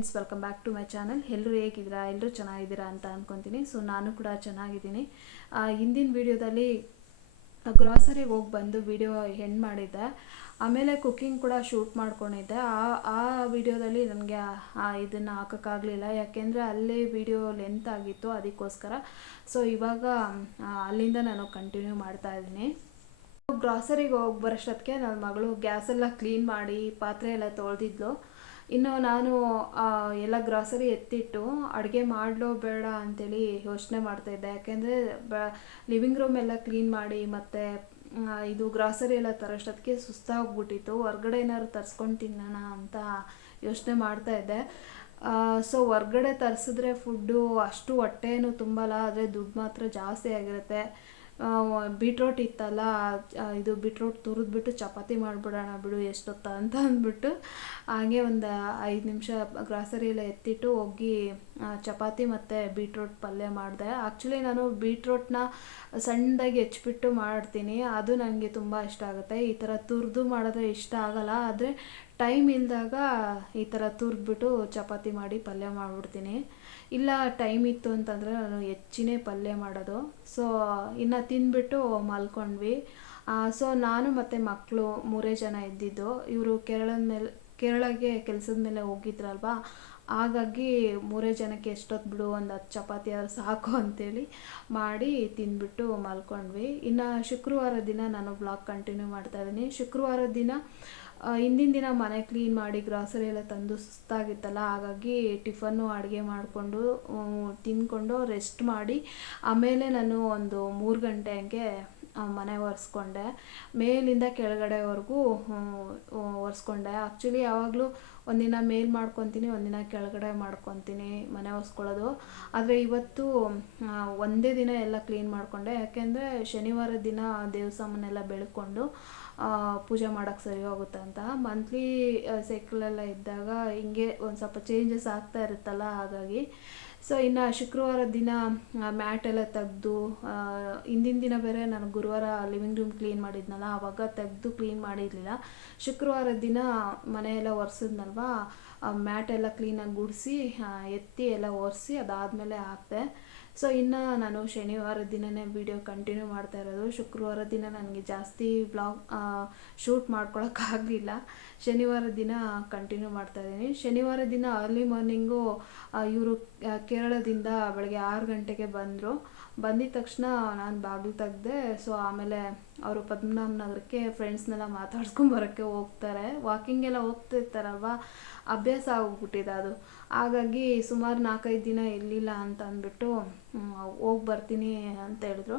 Friends, welcome back to my channel. ಎಲ್ಲರೂ ಹೇಗಿದ್ದೀರಾ? ಎಲ್ಲರೂ ಚೆನ್ನಾಗಿದ್ದೀರಾ ಅಂತ ಅಂದ್ಕೊತೀನಿ. ಸೊ ನಾನು ಕೂಡ ಚೆನ್ನಾಗಿದ್ದೀನಿ. ಹಿಂದಿನ ವಿಡಿಯೋದಲ್ಲಿ ಗ್ರಾಸರಿಗೆ ಹೋಗಿ ಬಂದು ವಿಡಿಯೋ ಎಂಡ್ ಮಾಡಿದ್ದೆ. ಆಮೇಲೆ ಕುಕ್ಕಿಂಗ್ ಕೂಡ ಶೂಟ್ ಮಾಡ್ಕೊಂಡಿದ್ದೆ. ಆ ವಿಡಿಯೋದಲ್ಲಿ ನನಗೆ ಇದನ್ನು ಹಾಕೋಕ್ಕಾಗಲಿಲ್ಲ, ಯಾಕೆಂದರೆ ಅಲ್ಲೇ ವಿಡಿಯೋ ಲೆಂತ್ ಆಗಿತ್ತು, ಅದಕ್ಕೋಸ್ಕರ. ಸೊ ಇವಾಗ ಅಲ್ಲಿಂದ ನಾನು ಕಂಟಿನ್ಯೂ ಮಾಡ್ತಾ ಇದ್ದೀನಿ. ಗ್ರಾಸರಿಗೆ ಹೋಗಿ ಬರೋಷ್ಟೊತ್ತಿಗೆ ನನ್ನ ಮಗಳು ಗ್ಯಾಸೆಲ್ಲ ಕ್ಲೀನ್ ಮಾಡಿ ಪಾತ್ರೆ ಎಲ್ಲ ತೊಳೆದಿದ್ಲು. ಇನ್ನು ನಾನು ಎಲ್ಲ ಗ್ರಾಸರಿ ಎತ್ತಿಟ್ಟು ಅಡುಗೆ ಮಾಡಲೋ ಬೇಡ ಅಂಥೇಳಿ ಯೋಚನೆ ಮಾಡ್ತಾಯಿದ್ದೆ. ಯಾಕೆಂದರೆ ಲಿವಿಂಗ್ ರೂಮ್ ಎಲ್ಲ ಕ್ಲೀನ್ ಮಾಡಿ ಮತ್ತು ಇದು ಗ್ರಾಸರಿ ಎಲ್ಲ ತರೋಷ್ಟೊತ್ತಿಗೆ ಸುಸ್ತಾಗ್ಬಿಟ್ಟಿತ್ತು. ಹೊರ್ಗಡೆ ಏನಾದ್ರು ತರಿಸ್ಕೊಂಡು ತಿನ್ನೋಣ ಅಂತ ಯೋಚನೆ ಮಾಡ್ತಾಯಿದ್ದೆ. ಸೊ ಹೊರ್ಗಡೆ ತರಿಸಿದ್ರೆ ಫುಡ್ಡು ಅಷ್ಟು ಹೊಟ್ಟೆನೂ ತುಂಬಲ್ಲ, ಆದರೆ ದುಡ್ಡು ಮಾತ್ರ ಜಾಸ್ತಿ ಆಗಿರುತ್ತೆ. ಬೀಟ್ರೋಟ್ ಇತ್ತಲ್ಲ, ಇದು ಬೀಟ್ರೋಟ್ ತುರಿದ್ಬಿಟ್ಟು ಚಪಾತಿ ಮಾಡಿಬಿಡೋಣ ಬಿಡು ಎಷ್ಟೊತ್ತ ಅಂತ ಅಂದ್ಬಿಟ್ಟು ಹಾಗೆ ಒಂದು 5 ನಿಮಿಷ ಗ್ರಾಸರಿ ಎಲ್ಲ ಎತ್ತಿಟ್ಟು ಹೋಗಿ ಚಪಾತಿ ಮತ್ತು ಬೀಟ್ರೋಟ್ ಪಲ್ಯ ಮಾಡಿದೆ. ಆ್ಯಕ್ಚುಲಿ ನಾನು ಬೀಟ್ರೋಟ್ನ ಸಣ್ಣದಾಗಿ ಹೆಚ್ಚಿಬಿಟ್ಟು ಮಾಡ್ತೀನಿ, ಅದು ನನಗೆ ತುಂಬ ಇಷ್ಟ ಆಗುತ್ತೆ. ಈ ಥರ ತುರಿದು ಮಾಡಿದ್ರೆ ಇಷ್ಟ ಆಗಲ್ಲ, ಆದರೆ ಟೈಮ್ ಇಲ್ಲದಾಗ ಈ ಥರ ತುರಿದ್ಬಿಟ್ಟು ಚಪಾತಿ ಮಾಡಿ ಪಲ್ಯ ಮಾಡಿಬಿಡ್ತೀನಿ. ಇಲ್ಲ ಟೈಮ್ ಇತ್ತು ಅಂತಂದರೆ ನಾನು ಹೆಚ್ಚಿನೇ ಪಲ್ಯ ಮಾಡೋದು. ಸೊ ಇನ್ನು ತಿಂದ್ಬಿಟ್ಟು ಮಲ್ಕೊಂಡ್ವಿ. ಸೊ ನಾನು ಮತ್ತು ಮಕ್ಕಳು 3 ಜನ ಇದ್ದಿದ್ದು. ಇವರು ಕೇರಳಗೆ ಕೆಲಸದ ಮೇಲೆ ಹೋಗಿದ್ರಲ್ವ, ಹಾಗಾಗಿ 3 ಜನಕ್ಕೆ ಎಷ್ಟೊತ್ತು ಬಿಡು, ಒಂದು 10 ಚಪಾತಿ ಆದ್ರೂ ಸಾಕು ಅಂತೇಳಿ ಮಾಡಿ ತಿಂದ್ಬಿಟ್ಟು ಮಲ್ಕೊಂಡ್ವಿ. ಇನ್ನು ಶುಕ್ರವಾರ ದಿನ ನಾನು ಬ್ಲಾಗ್ ಕಂಟಿನ್ಯೂ ಮಾಡ್ತಾಯಿದ್ದೀನಿ. ಶುಕ್ರವಾರ ದಿನ ಹಿಂದಿನ ದಿನ ಮನೆ ಕ್ಲೀನ್ ಮಾಡಿ ಗ್ರಾಸರಿ ಎಲ್ಲ ತಂದು ಸುಸ್ತಾಗಿತ್ತಲ್ಲ, ಹಾಗಾಗಿ ಟಿಫನ್ನು ಅಡುಗೆ ಮಾಡಿಕೊಂಡು ತಿಂದ್ಕೊಂಡು ರೆಸ್ಟ್ ಮಾಡಿ ಆಮೇಲೆ ನಾನು ಒಂದು 3 ಗಂಟೆ ಹಂಗೆ ಮನೆ ಒರೆಸ್ಕೊಂಡೆ. ಮೇಲಿಂದ ಕೆಳಗಡೆವರೆಗೂ ಒರೆಸ್ಕೊಂಡೆ. ಆ್ಯಕ್ಚುಲಿ ಯಾವಾಗಲೂ ಒಂದಿನ ಮೇಲ್ ಮಾಡ್ಕೊತೀನಿ, ಒಂದಿನ ಕೆಳಗಡೆ ಮಾಡ್ಕೊತೀನಿ ಮನೆ ಒರೆಸ್ಕೊಳ್ಳೋದು. ಆದರೆ ಇವತ್ತು ಒಂದೇ ದಿನ ಎಲ್ಲ ಕ್ಲೀನ್ ಮಾಡಿಕೊಂಡೆ, ಯಾಕೆಂದರೆ ಶನಿವಾರ ದಿನ ದೇವ್ರ ಸಾಮಾನೆಲ್ಲ ಬೆಳ್ಕೊಂಡು ಪೂಜೆ ಮಾಡೋಕ್ಕೆ ಸರಿ ಹೋಗುತ್ತೆ ಅಂತ. ಮಂತ್ಲಿ ಸೈಕಲೆಲ್ಲ ಇದ್ದಾಗ ಹಿಂಗೆ ಒಂದು ಸ್ವಲ್ಪ ಚೇಂಜಸ್ ಆಗ್ತಾ ಇರುತ್ತಲ್ಲ, ಹಾಗಾಗಿ. ಸೊ ಇನ್ನು ಶುಕ್ರವಾರ ದಿನ ಮ್ಯಾಟ್ ಎಲ್ಲ ತೆಗೆದು, ಹಿಂದಿನ ದಿನ ಬೇರೆ ನಾನು ಗುರುವಾರ ಲಿವಿಂಗ್ ರೂಮ್ ಕ್ಲೀನ್ ಮಾಡಿದ್ನಲ್ಲ, ಆವಾಗ ತೆಗೆದು ಕ್ಲೀನ್ ಮಾಡಿರಲಿಲ್ಲ. ಶುಕ್ರವಾರ ದಿನ ಮನೆಯೆಲ್ಲ ಒರೆಸಿದ್ನಲ್ವ, ಮ್ಯಾಟ್ ಎಲ್ಲ ಕ್ಲೀನಾಗಿ ಗುಡಿಸಿ ಎತ್ತಿ ಎಲ್ಲ ಒರೆಸಿ ಅದಾದಮೇಲೆ ಹಾಕಿದೆ. ಸೊ ಇನ್ನು ನಾನು ಶನಿವಾರ ದಿನವೇ ವಿಡಿಯೋ ಕಂಟಿನ್ಯೂ ಮಾಡ್ತಾ ಇರೋದು. ಶುಕ್ರವಾರ ದಿನ ನನಗೆ ಜಾಸ್ತಿ ಬ್ಲಾಗ್ ಶೂಟ್ ಮಾಡ್ಕೊಳಕ್ಕಾಗಲಿಲ್ಲ. ಶನಿವಾರ ದಿನ ಕಂಟಿನ್ಯೂ ಮಾಡ್ತಾಯಿದ್ದೀನಿ. ಶನಿವಾರ ದಿನ ಅರ್ಲಿ ಮಾರ್ನಿಂಗು ಇವರು ಕೇರಳದಿಂದ ಬೆಳಗ್ಗೆ 6 ಗಂಟೆಗೆ ಬಂದರು. ಬಂದಿದ ತಕ್ಷಣ ನಾನು ಬಾಗಿಲು ತೆಗೆದೆ. ಸೊ ಆಮೇಲೆ ಅವರು ಪದ್ಮನಾಭ ನಗರಕ್ಕೆ ಫ್ರೆಂಡ್ಸ್ನೆಲ್ಲ ಮಾತಾಡ್ಸ್ಕೊಂಬರೋಕ್ಕೆ ಹೋಗ್ತಾರೆ. ವಾಕಿಂಗ್ ಎಲ್ಲ ಹೋಗ್ತಿರ್ತಾರಲ್ವ, ಅಭ್ಯಾಸ ಆಗೋಗ್ಬಿಟ್ಟಿದೆ ಅದು. ಹಾಗಾಗಿ ಸುಮಾರು 4-5 ದಿನ ಇರಲಿಲ್ಲ ಅಂತ ಅಂದ್ಬಿಟ್ಟು ಹೋಗಿ ಬರ್ತೀನಿ ಅಂತ ಹೇಳಿದ್ರು.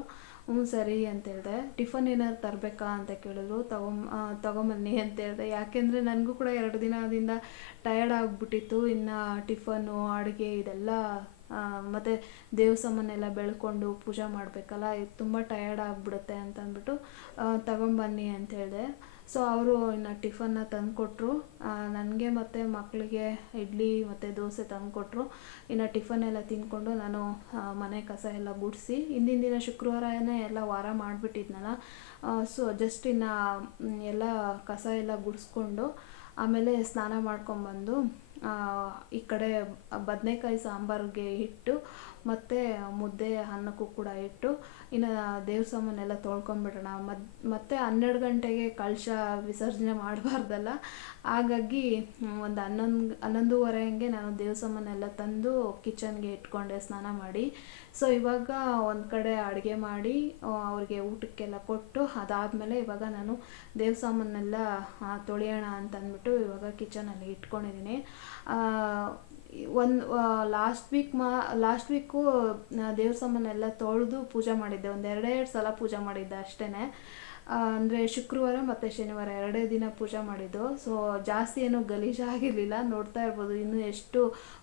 ಸರಿ ಅಂತ ಹೇಳಿದೆ. ಟಿಫನ್ ಏನಾದ್ರು ತರಬೇಕಾ ಅಂತ ಕೇಳಿದ್ರು. ತಗೊಂಬನ್ನಿ ಅಂತ ಹೇಳಿದೆ, ಯಾಕೆಂದರೆ ನನಗೂ ಕೂಡ 2 ದಿನದಿಂದ ಟಯರ್ಡ್ ಆಗಿಬಿಟ್ಟಿತ್ತು. ಇನ್ನು ಟಿಫನ್ನು ಅಡುಗೆ ಇದೆಲ್ಲ ಮತ್ತು ದೇವ್ರ ಸಾಮಾನೆಲ್ಲ ಬೆಳ್ಕೊಂಡು ಪೂಜೆ ಮಾಡಬೇಕಲ್ಲ, ಇದು ತುಂಬ ಟಯರ್ಡ್ ಆಗಿಬಿಡುತ್ತೆ ಅಂತ ಅಂದ್ಬಿಟ್ಟು ತಗೊಂಬನ್ನಿ ಅಂತ ಹೇಳಿದೆ. ಸೊ ಅವರು ಇನ್ನು ಟಿಫನ್ನ ತಂದುಕೊಟ್ರು. ನನಗೆ ಮತ್ತು ಮಕ್ಕಳಿಗೆ ಇಡ್ಲಿ ಮತ್ತು ದೋಸೆ ತಂದುಕೊಟ್ರು. ಇನ್ನು ಟಿಫನ್ ಎಲ್ಲ ತಿಂದ್ಕೊಂಡು ನಾನು ಮನೆ ಕಸ ಎಲ್ಲ ಗುಡಿಸಿ, ಹಿಂದಿನ ದಿನ ಶುಕ್ರವಾರನೇ ಎಲ್ಲ ವಾರ ಮಾಡಿಬಿಟ್ಟಿದ್ನಲ್ಲ, ಸೊ ಜಸ್ಟ್ ಇನ್ನು ಎಲ್ಲ ಕಸ ಎಲ್ಲ ಗುಡಿಸ್ಕೊಂಡು ಆಮೇಲೆ ಸ್ನಾನ ಮಾಡ್ಕೊಂಬಂದು ಈ ಕಡೆ ಬದನೆಕಾಯಿ ಸಾಂಬಾರಿಗೆ ಇಟ್ಟು ಮತ್ತು ಮುದ್ದೆ ಅನ್ನಕ್ಕೂ ಕೂಡ ಇಟ್ಟು ಇನ್ನು ದೇವ್ರ ಸಾಮಾನೆಲ್ಲ ತೊಳ್ಕೊಂಬಿಡೋಣ. ಮತ್ತು 12 ಗಂಟೆಗೆ ಕಳಶ ವಿಸರ್ಜನೆ ಮಾಡಬಾರ್ದಲ್ಲ, ಹಾಗಾಗಿ ಒಂದು 11:30 ಹಂಗೆ ನಾನು ದೇವ್ರ ಸಾಮಾನೆಲ್ಲ ತಂದು ಕಿಚನ್ಗೆ ಇಟ್ಕೊಂಡೆ ಸ್ನಾನ ಮಾಡಿ. ಸೊ ಇವಾಗ ಒಂದು ಕಡೆ ಅಡುಗೆ ಮಾಡಿ ಅವ್ರಿಗೆ ಊಟಕ್ಕೆಲ್ಲ ಕೊಟ್ಟು ಅದಾದಮೇಲೆ ಇವಾಗ ನಾನು ದೇವ್ರ ಸಾಮಾನೆಲ್ಲ ತೊಳೆಯೋಣ ಅಂತ ಅಂದ್ಬಿಟ್ಟು ಇವಾಗ ಕಿಚನಲ್ಲಿ ಇಟ್ಕೊಂಡಿದ್ದೀನಿ. ಲಾಸ್ಟ್ ವೀಕು ದೇವ್ರ ಸಾಮಾನೆಲ್ಲ ತೊಳೆದು ಪೂಜೆ ಮಾಡಿದ್ದೆ. ಒಂದು 2 ಸಲ ಪೂಜೆ ಮಾಡಿದ್ದೆ ಅಷ್ಟೇ. ಅಂದರೆ ಶುಕ್ರವಾರ ಮತ್ತು ಶನಿವಾರ 2 ದಿನ ಪೂಜೆ ಮಾಡಿದ್ದು. ಸೊ ಜಾಸ್ತಿ ಏನೂ ಗಲೀಜಾಗಿರಲಿಲ್ಲ. ನೋಡ್ತಾ ಇರ್ಬೋದು ಇನ್ನೂ ಎಷ್ಟು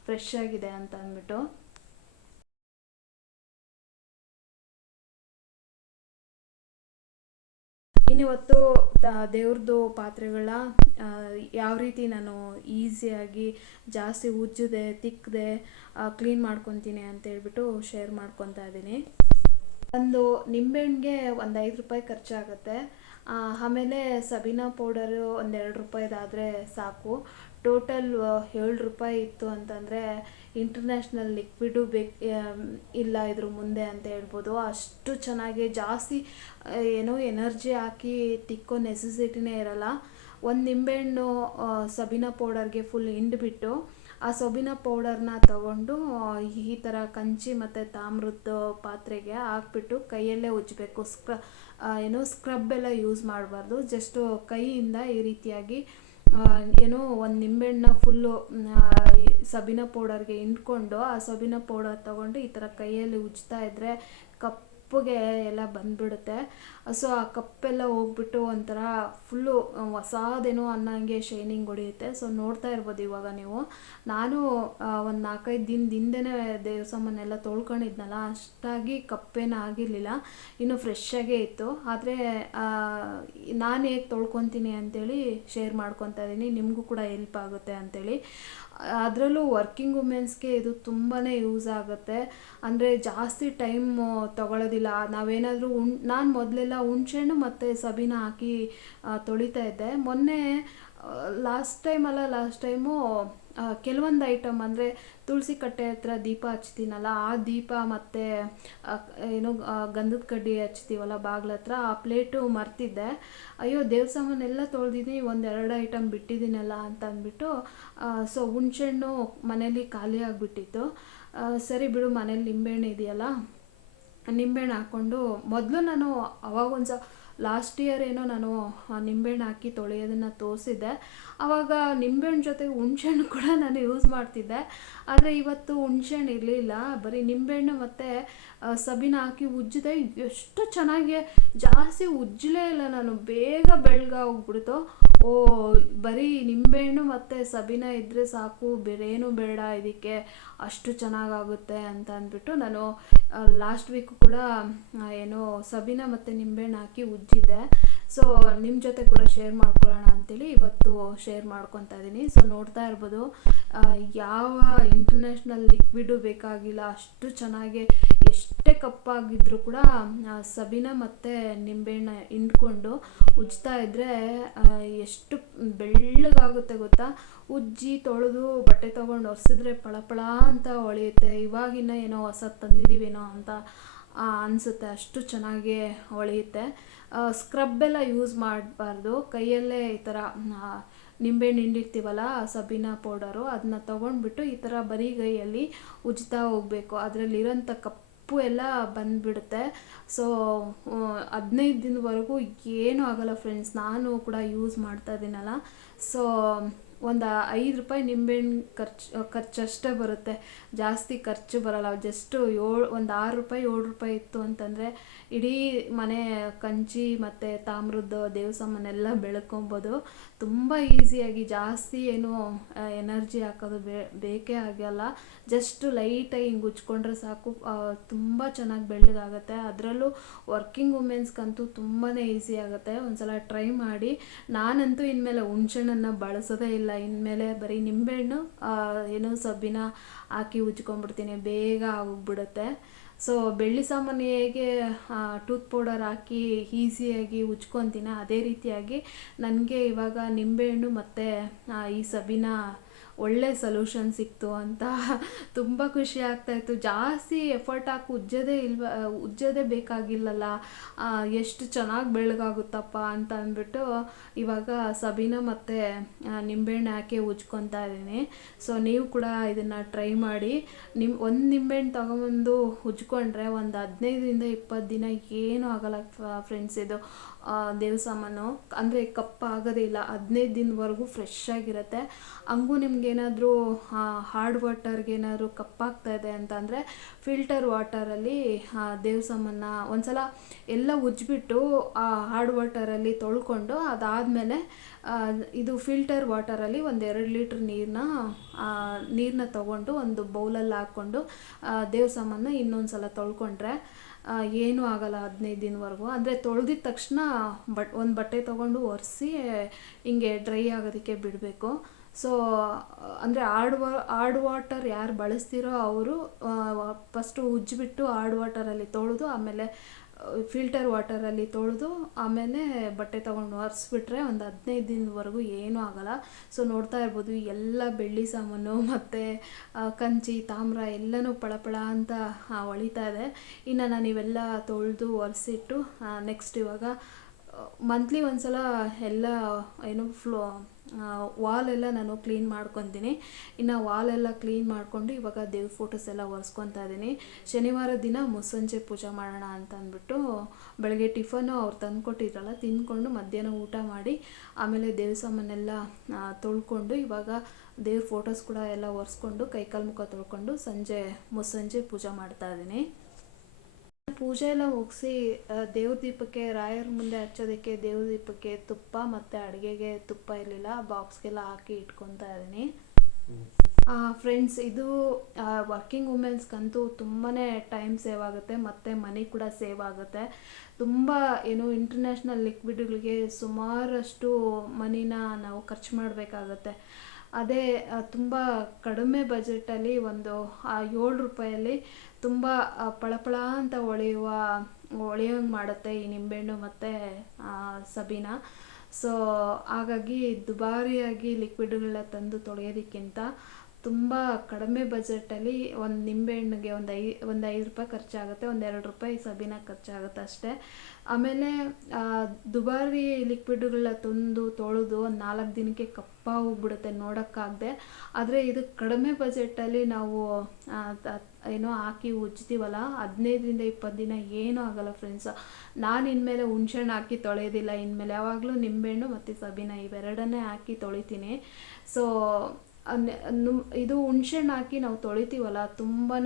ಫ್ರೆಶ್ ಆಗಿದೆ ಅಂತ ಅಂದ್ಬಿಟ್ಟು. ಇನ್ನಿವತ್ತು ದೇವ್ರದ್ದು ಪಾತ್ರೆಗಳ ಯಾವ ರೀತಿ ನಾನು ಈಸಿಯಾಗಿ ಜಾಸ್ತಿ ಉಜ್ಜದೆ ತಿಕ್ಕದೆ ಕ್ಲೀನ್ ಮಾಡ್ಕೊತೀನಿ ಅಂತೇಳ್ಬಿಟ್ಟು ಶೇರ್ ಮಾಡ್ಕೊತಾ ಇದ್ದೀನಿ. ಒಂದು ನಿಂಬೆಹಣ್ಣಿಗೆ ಒಂದು 5 ರೂಪಾಯಿ ಖರ್ಚಾಗುತ್ತೆ. ಆಮೇಲೆ ಸಬೀನಾ ಪೌಡರು ಒಂದು 2 ರೂಪಾಯಿದಾದರೆ ಸಾಕು. ಟೋಟಲ್ 7 ರೂಪಾಯಿ ಇತ್ತು ಅಂತಂದರೆ ಇಂಟರ್ನ್ಯಾಷನಲ್ ಲಿಕ್ವಿಡು ಇಲ್ಲ ಇದ್ರ ಮುಂದೆ ಅಂತ ಹೇಳ್ಬೋದು. ಅಷ್ಟು ಚೆನ್ನಾಗಿ ಜಾಸ್ತಿ ಏನೋ ಎನರ್ಜಿ ಹಾಕಿ ತಿಕ್ಕೋ ನೆಸೆಸಿಟಿನೇ ಇರಲ್ಲ. ಒಂದು ನಿಂಬೆಹಣ್ಣು ಸಬೀನಾ ಪೌಡರ್ಗೆ ಫುಲ್ ಹಿಂಡ್ಬಿಟ್ಟು ಆ ಸೊಬಿನ ಪೌಡರ್ನ ತಗೊಂಡು ಈ ಥರ ಕಂಚಿ ಮತ್ತು ತಾಮ್ರದ ಪಾತ್ರೆಗೆ ಹಾಕ್ಬಿಟ್ಟು ಕೈಯಲ್ಲೇ ಉಜ್ಜಬೇಕು. ಸ್ಕ್ರಬ್ ಎಲ್ಲ ಯೂಸ್ ಮಾಡಬಾರ್ದು. ಜಸ್ಟು ಕೈಯಿಂದ ಈ ರೀತಿಯಾಗಿ ಒಂದು ನಿಂಬೆಹಣ್ಣ ಫುಲ್ಲು ಸಬೀನಾ ಪೌಡರ್ಗೆ ಹಿಂಡ್ಕೊಂಡು ಆ ಸಬೀನಾ ಪೌಡರ್ ತೊಗೊಂಡು ಈ ಥರ ಕೈಯಲ್ಲಿ ಉಜ್ತಾ ಇದ್ದರೆ ಕಪ್ಪಗೆ ಎಲ್ಲ ಬಂದ್ಬಿಡುತ್ತೆ. ಸೊ ಆ ಕಪ್ಪೆಲ್ಲ ಹೋಗ್ಬಿಟ್ಟು ಒಂಥರ ಫುಲ್ಲು ಹೊಸಾದೇನೋ ಅನ್ನೋಂಗೆ ಶೈನಿಂಗ್ ಹೊಡೆಯುತ್ತೆ. ಸೊ ನೋಡ್ತಾ ಇರ್ಬೋದು ಇವಾಗ ನೀವು. ನಾನು ಒಂದು 4-5 ದಿನದ ಹಿಂದೆನೇ ದೇವ್ರ ಸಾಮಾನೆಲ್ಲ ತೊಳ್ಕೊಂಡಿದ್ನಲ್ಲ, ಅಷ್ಟಾಗಿ ಕಪ್ಪೇನೂ ಆಗಿರಲಿಲ್ಲ, ಇನ್ನೂ ಫ್ರೆಶ್ಶಾಗೇ ಇತ್ತು. ಆದರೆ ನಾನು ಹೇಗೆ ತೊಳ್ಕೊತೀನಿ ಅಂಥೇಳಿ ಶೇರ್ ಮಾಡ್ಕೊತಾ ಇದ್ದೀನಿ, ನಿಮಗೂ ಕೂಡ ಹೆಲ್ಪ್ ಆಗುತ್ತೆ ಅಂಥೇಳಿ. ಅದರಲ್ಲೂ ವರ್ಕಿಂಗ್ ವುಮೆನ್ಸ್ಗೆ ಇದು ತುಂಬಾ ಯೂಸ್ ಆಗುತ್ತೆ. ಅಂದರೆ ಜಾಸ್ತಿ ಟೈಮ್ ತೊಗೊಳ್ಳೋದಿಲ್ಲ. ನಾವೇನಾದರೂ ನಾನು ಮೊದಲೆಲ್ಲ ಹುಣ್ಸೆಹಣ್ಣು ಮತ್ತು ಸಬೀನಾ ಹಾಕಿ ತೊಳಿತಾ ಇದ್ದೆ. ಮೊನ್ನೆ ಲಾಸ್ಟ್ ಟೈಮು ಕೆಲವೊಂದು ಐಟಮ್ ಅಂದರೆ ತುಳಸಿ ಕಟ್ಟೆ ಹತ್ರ ದೀಪ ಹಚ್ತೀನಲ್ಲ, ಆ ದೀಪ ಮತ್ತು ಗಂಧದ ಕಡ್ಡಿ ಹಚ್ತೀವಲ್ಲ ಬಾಗ್ಲ ಹತ್ರ, ಆ ಪ್ಲೇಟು ಮರ್ತಿದ್ದೆ. ಅಯ್ಯೋ ದೇವ್ರ ಸಾಮಾನೆಲ್ಲ ತೊಳೆದಿದ್ದೀನಿ, 1-2 ಐಟಮ್ ಬಿಟ್ಟಿದ್ದೀನಲ್ಲ ಅಂತ ಅಂದ್ಬಿಟ್ಟು ಸೊ ಹುಣ್ಸೆಹಣ್ಣು ಮನೇಲಿ ಖಾಲಿ ಆಗಿಬಿಟ್ಟಿತ್ತು. ಸರಿ ಬಿಡು, ಮನೇಲಿ ನಿಂಬೆಹಣ್ಣು ಇದೆಯಲ್ಲ, ನಿಂಬೆಹಣ್ಣು ಹಾಕ್ಕೊಂಡು ಮೊದಲು ನಾನು ಅವಾಗ ಲಾಸ್ಟ್ ಇಯರ್ ಏನೋ ನಾನು ನಿಂಬೆಹಣ್ಣು ಹಾಕಿ ತೊಳೆಯೋದನ್ನು ತೋರಿಸಿದ್ದೆ. ಆವಾಗ ನಿಂಬೆಹಣ್ಣು ಜೊತೆಗೆ ಹುಣ್ಸೆಹಣ್ಣು ಕೂಡ ನಾನು ಯೂಸ್ ಮಾಡ್ತಿದ್ದೆ. ಆದರೆ ಇವತ್ತು ಹುಣ್ಸೆಹಣ್ಣು ಇರಲಿಲ್ಲ, ಬರೀ ನಿಂಬೆಹಣ್ಣು ಮತ್ತು ಸಬೀನಾ ಹಾಕಿ ಉಜ್ಜಿದೆ. ಎಷ್ಟು ಚೆನ್ನಾಗಿ ಜಾಸ್ತಿ ಉಜ್ಜಲೇ ಇಲ್ಲ ನಾನು, ಬೇಗ ಬೆಳ್ಳಗಾಗ್ಬಿಡ್ತು. ಬರೀ ನಿಂಬೆಹಣ್ಣು ಮತ್ತು ಸಬೀನಾ ಇದ್ದರೆ ಸಾಕು, ಬೇರೇನು ಬೇಡ ಇದಕ್ಕೆ, ಅಷ್ಟು ಚೆನ್ನಾಗಾಗುತ್ತೆ ಅಂತ ಅಂದ್ಬಿಟ್ಟು ನಾನು ಲಾಸ್ಟ್ ವೀಕು ಕೂಡ ಸಬೀನಾ ಮತ್ತು ನಿಂಬೆಹಣ್ಣು ಹಾಕಿ ಉಜ್ಜಿದ್ದೆ. ಸೊ ನಿಮ್ಮ ಜೊತೆ ಕೂಡ ಶೇರ್ ಮಾಡ್ಕೊಳ್ಳೋಣ ಅಂಥೇಳಿ ಇವತ್ತು ಶೇರ್ ಮಾಡ್ಕೊತಾ ಇದ್ದೀನಿ. ಸೊ ನೋಡ್ತಾ ಇರ್ಬೋದು, ಯಾವ ಇಂಟರ್ನ್ಯಾಷನಲ್ ಲಿಕ್ವಿಡು ಬೇಕಾಗಿಲ್ಲ, ಅಷ್ಟು ಚೆನ್ನಾಗಿ ಎಷ್ಟೇ ಕಪ್ಪಾಗಿದ್ರೂ ಕೂಡ ಸಬೀನಾ ಮತ್ತು ನಿಂಬೆಹಣ್ಣು ಹಿಂಡ್ಕೊಂಡು ಉಜ್ತಾ ಇದ್ದರೆ ಎಷ್ಟು ಬೆಳ್ಳಗಾಗುತ್ತೆ ಗೊತ್ತಾ. ಉಜ್ಜಿ ತೊಳೆದು ಬಟ್ಟೆ ತೊಗೊಂಡು ಒರೆಸಿದ್ರೆ ಪಳಪಳ ಅಂತ ಹೊಳೆಯುತ್ತೆ. ಇವಾಗಿನ್ನ ಏನೋ ಹೊಸದು ತಂದಿದ್ದೀವೇನೋ ಅಂತ ಅನಿಸುತ್ತೆ, ಅಷ್ಟು ಚೆನ್ನಾಗಿ ಹೊಳೆಯುತ್ತೆ. ಸ್ಕ್ರಬ್ ಎಲ್ಲ ಯೂಸ್ ಮಾಡಬಾರ್ದು. ಕೈಯಲ್ಲೇ ಈ ಥರ ನಿಂಬೆಹಣ್ಣು ಹಿಂಡಿರ್ತೀವಲ್ಲ ಸಬೀನಾ ಪೌಡರು, ಅದನ್ನ ತೊಗೊಂಡ್ಬಿಟ್ಟು ಈ ಥರ ಬರೀ ಕೈಯಲ್ಲಿ ಉಜ್ತಾ ಹೋಗಬೇಕು. ಅದರಲ್ಲಿರೋಂಥ ಕಪ್ಪು ಎಲ್ಲ ಬಂದುಬಿಡುತ್ತೆ. ಸೊ 15 ದಿನದವರೆಗೂ ಏನೂ ಆಗೋಲ್ಲ ಫ್ರೆಂಡ್ಸ್. ನಾನು ಕೂಡ ಯೂಸ್ ಮಾಡ್ತಾ ಇದ್ದೀನಲ್ಲ. ಸೊ ಒಂದು 5 ರೂಪಾಯಿ ನಿಂಬೆಹಣ್ಣು ಖರ್ಚಷ್ಟೇ ಬರುತ್ತೆ, ಜಾಸ್ತಿ ಖರ್ಚು ಬರೋಲ್ಲ. ಜಸ್ಟು ಒಂದು 6 ರೂಪಾಯಿ 7 ರೂಪಾಯಿ ಇತ್ತು ಅಂತಂದರೆ ಇಡೀ ಮನೆ ಕಂಚಿ ಮತ್ತು ತಾಮ್ರದ ದೇವ್ರ ಸಾಮಾನೆಲ್ಲ ಬೆಳ್ಕೊಬೋದು ತುಂಬ ಈಸಿಯಾಗಿ. ಜಾಸ್ತಿ ಏನು ಎನರ್ಜಿ ಹಾಕೋದು ಬೇಕೇ ಆಗಲ್ಲ. ಜಸ್ಟ್ ಲೈಟಾಗಿ ಹಿಂಗೆ ಉಜ್ಕೊಂಡ್ರೆ ಸಾಕು, ತುಂಬ ಚೆನ್ನಾಗಿ ಬೆಳ್ಳಗಾಗುತ್ತೆ. ಅದರಲ್ಲೂ ವರ್ಕಿಂಗ್ ವುಮೆನ್ಸ್ಗಂತೂ ತುಂಬಾ ಈಸಿ ಆಗುತ್ತೆ. ಒಂದ್ಸಲ ಟ್ರೈ ಮಾಡಿ. ನಾನಂತೂ ಇನ್ಮೇಲೆ ಹುಣ್ಸೆಹಣ್ಣನ್ನು ಬಳಸೋದೇ ಇಲ್ಲ. ಇನ್ಮೇಲೆ ಬರೀ ನಿಂಬೆಹಣ್ಣು ಸಬೀನಾ ಹಾಕಿ ಉಜ್ಕೊಂಡ್ಬಿಡ್ತೀನಿ, ಬೇಗ ಆಗೋಗ್ಬಿಡುತ್ತೆ. ಸೊ ಬೆಳ್ಳಿ ಸಾಮಾನು ಹೇಗೆ ಟೂತ್ ಪೌಡರ್ ಹಾಕಿ ಈಸಿಯಾಗಿ ಉಜ್ಕೊತೀನಿ, ಅದೇ ರೀತಿಯಾಗಿ ನನಗೆ ಇವಾಗ ನಿಂಬೆಹಣ್ಣು ಮತ್ತು ಈ ಸಬೀನಾ ಒಳ್ಳೆ ಸೊಲ್ಯೂಷನ್ ಸಿಕ್ತು ಅಂತ ತುಂಬ ಖುಷಿ ಆಗ್ತಾಯಿತ್ತು. ಜಾಸ್ತಿ ಎಫರ್ಟ್ ಹಾಕಿ ಉಜ್ಜೋದೇ ಬೇಕಾಗಿಲ್ಲಲ್ಲ, ಎಷ್ಟು ಚೆನ್ನಾಗಿ ಬೆಳ್ಳಗಾಗುತ್ತಪ್ಪ ಅಂತ ಅಂದ್ಬಿಟ್ಟು ಇವಾಗ ಸಬೀನಾ ಮತ್ತು ನಿಂಬೆಹಣ್ಣು ಹಾಕಿ ಉಜ್ಕೊತಾ ಇದ್ದೀನಿ. ಸೊ ನೀವು ಕೂಡ ಇದನ್ನು ಟ್ರೈ ಮಾಡಿ. ಒಂದು ನಿಂಬೆಹಣ್ಣು ತೊಗೊಂಬಂದು ಉಜ್ಕೊಂಡ್ರೆ ಒಂದು 15-20 ದಿನ ಏನೂ ಆಗೋಲ್ಲ ಫ್ರೆಂಡ್ಸ್. ಇದು ದೇವ್ರ ಸಾಮಾನು ಅಂದರೆ ಕಪ್ಪಾಗೋದೇ ಇಲ್ಲ, 15 ದಿನದವರೆಗೂ ಫ್ರೆಶ್ ಆಗಿರುತ್ತೆ. ಹಂಗೂ ನಿಮ್ಗೇನಾದರೂ ಹಾರ್ಡ್ ವಾಟರ್ಗೆ ಏನಾದರೂ ಕಪ್ಪಾಗ್ತಾ ಇದೆ ಅಂತಂದರೆ ಫಿಲ್ಟರ್ ವಾಟರಲ್ಲಿ ದೇವ್ರ ಸಾಮಾನ ಒಂದ್ಸಲ ಎಲ್ಲ ಉಜ್ಜಿಬಿಟ್ಟು ಹಾರ್ಡ್ ವಾಟರಲ್ಲಿ ತೊಳ್ಕೊಂಡು ಅದಾದಮೇಲೆ ಇದು ಫಿಲ್ಟರ್ ವಾಟರಲ್ಲಿ 1-2 ಲೀಟ್ರ್ ನೀರನ್ನ ತೊಗೊಂಡು ಒಂದು ಬೌಲಲ್ಲಿ ಹಾಕ್ಕೊಂಡು ದೇವ್ರ ಸಾಮಾನ ಇನ್ನೊಂದು ಸಲ ತೊಳ್ಕೊಂಡ್ರೆ ಏನೂ ಆಗೋಲ್ಲ 15 ದಿನವರೆಗೂ. ಅಂದರೆ ತೊಳೆದಿದ ತಕ್ಷಣ ಒಂದು ಬಟ್ಟೆ ತೊಗೊಂಡು ಒರೆಸಿ ಹಿಂಗೆ ಡ್ರೈ ಆಗೋದಕ್ಕೆ ಬಿಡಬೇಕು. ಸೊ ಅಂದರೆ ಹಾರ್ಡ್ ವಾಟರ್ ಯಾರು ಬಳಸ್ತೀರೋ ಅವರು ಫಸ್ಟು ಉಜ್ಜಿಬಿಟ್ಟು ಹಾರ್ಡ್ ವಾಟರಲ್ಲಿ ತೊಳೆದು ಆಮೇಲೆ ಫಿಲ್ಟರ್ ವಾಟರಲ್ಲಿ ತೊಳೆದು ಆಮೇಲೆ ಬಟ್ಟೆ ತೊಗೊಂಡು ಒರೆಸ್ಬಿಟ್ರೆ ಒಂದು 15 ದಿನದವರೆಗೂ ಏನೂ ಆಗೋಲ್ಲ. ಸೊ ನೋಡ್ತಾ ಇರ್ಬೋದು ಎಲ್ಲ ಬೆಳ್ಳಿ ಸಾಮಾನು ಮತ್ತು ಕಂಚಿ ತಾಮ್ರ ಎಲ್ಲನೂ ಪಳಪಳ ಅಂತ ಹೊಳಿತಾ ಇದೆ. ಇನ್ನು ನಾನು ಇವೆಲ್ಲ ತೊಳೆದು ಒರೆಸಿಟ್ಟು ನೆಕ್ಸ್ಟ್ ಇವಾಗ ಮಂತ್ಲಿ ಒಂದ್ಸಲ ಎಲ್ಲ ಏನು ವಾಲೆಲ್ಲ ನಾನು ಕ್ಲೀನ್ ಮಾಡ್ಕೊತೀನಿ. ಇನ್ನು ವಾಲೆಲ್ಲ ಕ್ಲೀನ್ ಮಾಡಿಕೊಂಡು ಇವಾಗ ದೇವ್ರ ಫೋಟೋಸ್ ಎಲ್ಲ ಒರೆಸ್ಕೊತಾ ಇದ್ದೀನಿ. ಶನಿವಾರ ದಿನ ಮುಸ್ಸಂಜೆ ಪೂಜೆ ಮಾಡೋಣ ಅಂತ ಅಂದ್ಬಿಟ್ಟು ಬೆಳಗ್ಗೆ ಟಿಫನ್ನು ಅವ್ರು ತಂದುಕೊಟ್ಟಿದ್ರಲ್ಲ ತಿಂದ್ಕೊಂಡು ಮಧ್ಯಾಹ್ನ ಊಟ ಮಾಡಿ ಆಮೇಲೆ ದೇವ್ರ ಸಾಮಾನೆಲ್ಲ ತೊಳ್ಕೊಂಡು ಇವಾಗ ದೇವ್ರ ಫೋಟೋಸ್ ಕೂಡ ಎಲ್ಲ ಒರೆಸ್ಕೊಂಡು ಕೈಕಾಲು ಮುಖ ತೊಳ್ಕೊಂಡು ಮುಸ್ಸಂಜೆ ಪೂಜೆ ಮಾಡ್ತಾ ಇದ್ದೀನಿ. ಪೂಜೆ ಎಲ್ಲ ಮುಗಿಸಿ ದೇವ್ರ ದೀಪಕ್ಕೆ ರಾಯರ ಮುಂದೆ ಹಚ್ಚೋದಕ್ಕೆ ದೇವ್ರ ದೀಪಕ್ಕೆ ತುಪ್ಪ ಮತ್ತು ಅಡುಗೆಗೆ ತುಪ್ಪ ಇರಲಿಲ್ಲ, ಬಾಕ್ಸ್ಗೆಲ್ಲ ಹಾಕಿ ಇಟ್ಕೊತಾ ಇದ್ದೀನಿ. ಫ್ರೆಂಡ್ಸ್, ಇದು ವರ್ಕಿಂಗ್ ವುಮೆನ್ಸ್ಗಂತೂ ತುಂಬಾ ಟೈಮ್ ಸೇವ್ ಆಗುತ್ತೆ ಮತ್ತು ಮನಿ ಕೂಡ ಸೇವ್ ಆಗುತ್ತೆ. ತುಂಬ ಇಂಟರ್ನ್ಯಾಷನಲ್ ಲಿಕ್ವಿಡ್ಗಳಿಗೆ ಸುಮಾರಷ್ಟು ಮನಿನ ನಾವು ಖರ್ಚು ಮಾಡಬೇಕಾಗತ್ತೆ. ಅದೇ ತುಂಬ ಕಡಿಮೆ ಬಜೆಟಲ್ಲಿ ಒಂದು 7 ರೂಪಾಯಲ್ಲಿ ತುಂಬ ಪಳಪಳ ಅಂತ ಹೊಳೆಯೋಂಗೆ ಮಾಡುತ್ತೆ ಈ ನಿಂಬೆಹಣ್ಣು ಮತ್ತು ಸಬೀನಾ. ಸೊ ಹಾಗಾಗಿ ದುಬಾರಿಯಾಗಿ ಲಿಕ್ವಿಡ್ಗಳನ್ನ ತಂದು ತೊಳೆಯೋದಕ್ಕಿಂತ ತುಂಬ ಕಡಿಮೆ ಬಜೆಟಲ್ಲಿ ಒಂದು ನಿಂಬೆಹಣ್ಣಿಗೆ ಒಂದು 5 ರೂಪಾಯಿ ಖರ್ಚಾಗುತ್ತೆ, ಒಂದು 2 ರೂಪಾಯಿ ಸಬೀನಾ ಖರ್ಚಾಗುತ್ತೆ ಅಷ್ಟೇ. ಆಮೇಲೆ ದುಬಾರಿ ಲಿಕ್ವಿಡ್ಗಳನ್ನ ತಂದು ತೊಳೆದು ಒಂದು 4 ದಿನಕ್ಕೆ ಹೋಗ್ಬಿಡುತ್ತೆ ನೋಡೋಕ್ಕಾಗದೆ. ಆದರೆ ಇದು ಕಡಿಮೆ ಬಜೆಟಲ್ಲಿ ನಾವು ಹಾಕಿ ಉಜ್ತೀವಲ್ಲ, 15ರಿಂದ 20 ದಿನ ಏನೂ ಆಗೋಲ್ಲ ಫ್ರೆಂಡ್ಸ್. ನಾನು ಇನ್ಮೇಲೆ ಹುಣ್ಸೆಹಣ್ಣು ಹಾಕಿ ತೊಳೆಯೋದಿಲ್ಲ, ಇನ್ಮೇಲೆ ಯಾವಾಗಲೂ ನಿಂಬೆಹಣ್ಣು ಮತ್ತು ಸಬೀನಾ ಇವೆರಡನ್ನೇ ಹಾಕಿ ತೊಳಿತೀನಿ. ಸೊ ಇದು ಹುಣ್ಸೆಹಣ್ಣು ಹಾಕಿ ನಾವು ತೊಳಿತೀವಲ್ಲ ತುಂಬಾ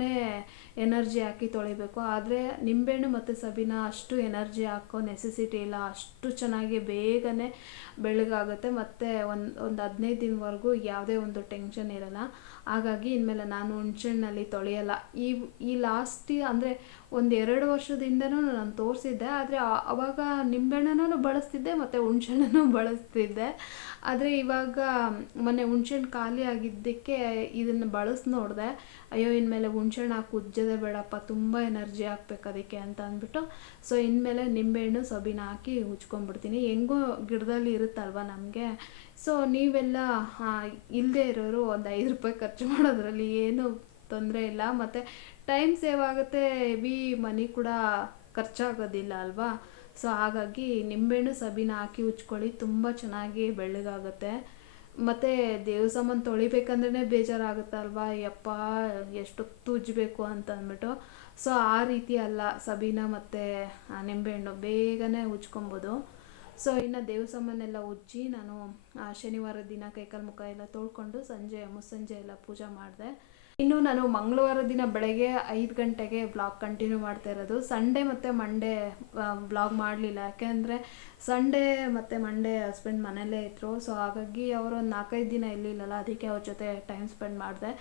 ಎನರ್ಜಿ ಹಾಕಿ ತೊಳಿಬೇಕು. ಆದರೆ ನಿಂಬೆಹಣ್ಣು ಮತ್ತು ಸಬೀನಾ ಅಷ್ಟು ಎನರ್ಜಿ ಹಾಕೋ ನೆಸೆಸಿಟಿ ಇಲ್ಲ, ಅಷ್ಟು ಚೆನ್ನಾಗಿ ಬೇಗನೆ ಬೆಳ್ಳಗಾಗುತ್ತೆ ಮತ್ತು ಒಂದು 15 ದಿನವರೆಗೂ ಯಾವುದೇ ಒಂದು ಟೆನ್ಷನ್ ಇರಲ್ಲ. ಹಾಗಾಗಿ ಇನ್ಮೇಲೆ ನಾನು ಹುಣ್ಸೆಹಣ್ಣಲ್ಲಿ ತೊಳೆಯಲ್ಲ. ಈ ಅಂದರೆ 1-2 ವರ್ಷದಿಂದನೂ ನಾನು ತೋರಿಸಿದ್ದೆ, ಆದರೆ ಆವಾಗ ನಿಂಬೆಹಣ್ಣನ್ನು ಬಳಸ್ತಿದ್ದೆ ಮತ್ತು ಹುಣ್ಸೆಹಣ್ಣನ್ನು ಬಳಸ್ತಿದ್ದೆ. ಆದರೆ ಇವಾಗ ಮೊನ್ನೆ ಹುಣ್ಸೆಹಣ್ಣು ಖಾಲಿ ಆಗಿದ್ದಕ್ಕೆ ಇದನ್ನು ಬಳಸಿ ನೋಡಿದೆ. ಅಯ್ಯೋ, ಇನ್ಮೇಲೆ ಹುಣ್ಸೆಹಣ್ಣು ಹಾಕಿ ಉಜ್ಜೋದೇ ಬೇಡಪ್ಪ, ತುಂಬ ಎನರ್ಜಿ ಹಾಕ್ಬೇಕು ಅದಕ್ಕೆ ಅಂತ ಅಂದ್ಬಿಟ್ಟು ಸೊ ಇನ್ಮೇಲೆ ನಿಂಬೆಹಣ್ಣು ಸಬೀನಾ ಹಾಕಿ ಉಜ್ಕೊಂಡ್ಬಿಡ್ತೀನಿ. ಹೆಂಗೋ ಗಿಡದಲ್ಲಿ ಇರುತ್ತಲ್ವ ನಮಗೆ. ಸೊ ನೀವೆಲ್ಲ ಇಲ್ಲದೆ ಇರೋರು ಒಂದು 5 ರೂಪಾಯಿ ಖರ್ಚು ಮಾಡೋದ್ರಲ್ಲಿ ಏನೂ ತೊಂದರೆ ಇಲ್ಲ, ಮತ್ತು ಟೈಮ್ ಸೇವ್ ಆಗುತ್ತೆ, ಹೆವಿ ಮನಿ ಕೂಡ ಖರ್ಚಾಗೋದಿಲ್ಲ ಅಲ್ವಾ. ಸೊ ಹಾಗಾಗಿ ನಿಂಬೆಹಣ್ಣು ಸಬೀನಾ ಹಾಕಿ ಉಜ್ಕೊಳ್ಳಿ, ತುಂಬ ಚೆನ್ನಾಗಿ ಬೆಳ್ಳಗಾಗುತ್ತೆ. ಮತ್ತು ದೇವ್ರ ಸಾಮಾನು ತೊಳಿಬೇಕಂದ್ರೆ ಬೇಜಾರಾಗುತ್ತಲ್ವಾ, ಯಪ್ಪ ಎಷ್ಟೊತ್ತು ಉಜ್ಜಬೇಕು ಅಂತ ಅಂದ್ಬಿಟ್ಟು. ಸೊ ಆ ರೀತಿ ಅಲ್ಲ, ಸಬೀನಾ ಮತ್ತು ನಿಂಬೆಹಣ್ಣು ಬೇಗನೆ ಉಜ್ಕೊಬೋದು. ಸೊ ಇನ್ನು ದೇವ್ರ ಸಾಮಾನೆಲ್ಲ ಉಜ್ಜಿ ನಾನು ಶನಿವಾರ ದಿನ ಕೈಕಾಲು ಮುಖ ಎಲ್ಲ ತೊಳ್ಕೊಂಡು ಮುಸ್ಸಂಜೆ ಎಲ್ಲ ಪೂಜೆ ಮಾಡಿದೆ. ಇನ್ನು ನಾನು ಮಂಗಳವಾರ ದಿನ ಬೆಳಗ್ಗೆ 5 ಗಂಟೆಗೆ ಬ್ಲಾಗ್ ಕಂಟಿನ್ಯೂ ಮಾಡ್ತಾ ಇರೋದು. ಸಂಡೇ ಮತ್ತು ಮಂಡೇ ಬ್ಲಾಗ್ ಮಾಡಲಿಲ್ಲ, ಯಾಕೆಂದರೆ ಸಂಡೇ ಮತ್ತು ಮಂಡೇ ಹಸ್ಬೆಂಡ್ ಮನೆಯಲ್ಲೇ ಇದ್ದರು. ಸೊ ಹಾಗಾಗಿ ಅವರು ಒಂದು 4-5 ದಿನ ಇರಲಿಲ್ಲಲ್ಲ, ಅದಕ್ಕೆ ಅವ್ರ ಜೊತೆ ಟೈಮ್ ಸ್ಪೆಂಡ್ ಮಾಡಿದೆ.